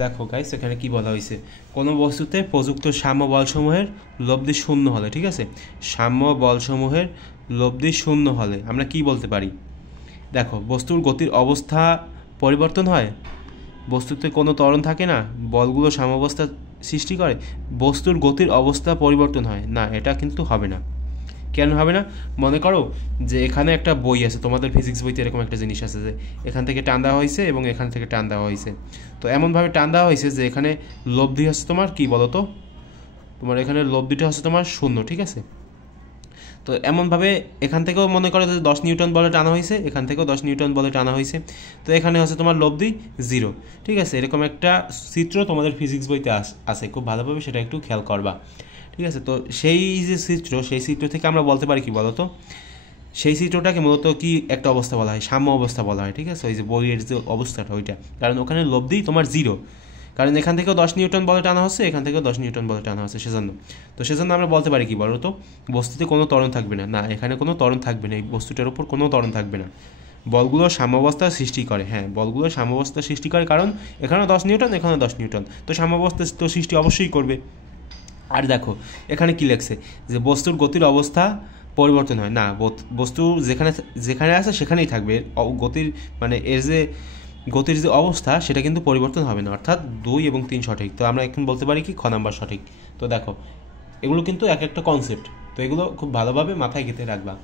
দেখো গাইস, এখানে কি বলা হয়েছে, কোনো বস্তুতে প্রযুক্ত সাম্য বলসমূহের লব্ধি শূন্য হলে, ঠিক আছে, সাম্য বলসমূহের লব্ধি শূন্য হলে আমরা কি বলতে পারি? দেখো, বস্তুর গতির অবস্থা পরিবর্তন হয়, বস্তুতে কোনো ত্বরণ থাকে না, বলগুলো সাম্যাবস্থা সৃষ্টি করে, বস্তুর গতির অবস্থা পরিবর্তন হয় না, এটা কিন্তু হবে না। কেন হবে না? মনে করো যে এখানে একটা বই আছে, তোমাদের ফিজিক্স বইতে এরকম একটা জিনিস আছে যে এখান থেকে টান দেওয়া হয়েছে এবং এখান থেকে টান দেওয়া হয়েছে। তো এমনভাবে টান দেওয়া হয়েছে যে এখানে লব্ধি হচ্ছে তোমার কি বলো তো, তোমার এখানে লব্ধিটা হচ্ছে তোমার শূন্য, ঠিক আছে। তো এমনভাবে এখান থেকেও মনে করো যে 10 নিউটন বলে টানা হয়েছে, এখান থেকেও 10 নিউটন বলে টানা হয়েছে, তো এখানে হচ্ছে তোমার লব্ধি 0, ঠিক আছে। এরকম একটা চিত্র তোমাদের ফিজিক্স বইতে আছে, খুব ভালোভাবে সেটা একটু খেয়াল করবা, ঠিক আছে। তো সেই যে চিত্র, সেই চিত্র থেকে আমরা বলতে পারি কি বলো তো, সেই চিত্রটাকে মূলত কি একটা অবস্থা বলা হয়, সাম্য অবস্থা বলা হয়, ঠিক আছে। ওই যে বইয়ের যে অবস্থাটা ওইটা, কারণ ওখানে লব্ধি তোমার 0, কারণ এখান থেকেও 10 নিউটন বলে টানা হচ্ছে, এখান থেকেও 10 নিউটন বলে টানা হচ্ছে, সেজন্য আমরা বলতে পারি কি বলো তো, বস্তুতে কোনো ত্বরণ থাকবে না, এখানে কোনো ত্বরণ থাকবে না, এই বস্তুটার উপর কোনো ত্বরণ থাকবে না, বলগুলো সাম্যাবস্থা সৃষ্টি করে। হ্যাঁ, বলগুলো সাম্যাবস্থা সৃষ্টি করে, কারণ এখানে 10 নিউটন, এখানে 10 নিউটন, তো সাম্যাবস্থা তো সৃষ্টি অবশ্যই করবে। আর দেখো এখানে কি লেখছে যে বস্তুর গতির অবস্থা পরিবর্তন হয় না, বস্তু যেখানে যেখানে আছে সেখানেই থাকবে, গতির মানে এর যে গতির যে অবস্থা সেটা কিন্তু পরিবর্তন হবে না, অর্থাৎ 2 এবং 3 সঠিক। তো আমরা এখন বলতে পারি কি খ নাম্বার সঠিক। তো দেখো, এগুলো কিন্তু এক একটা কনসেপ্ট, তো এগুলো খুব ভালোভাবে মাথায় গেঁথে রাখবা।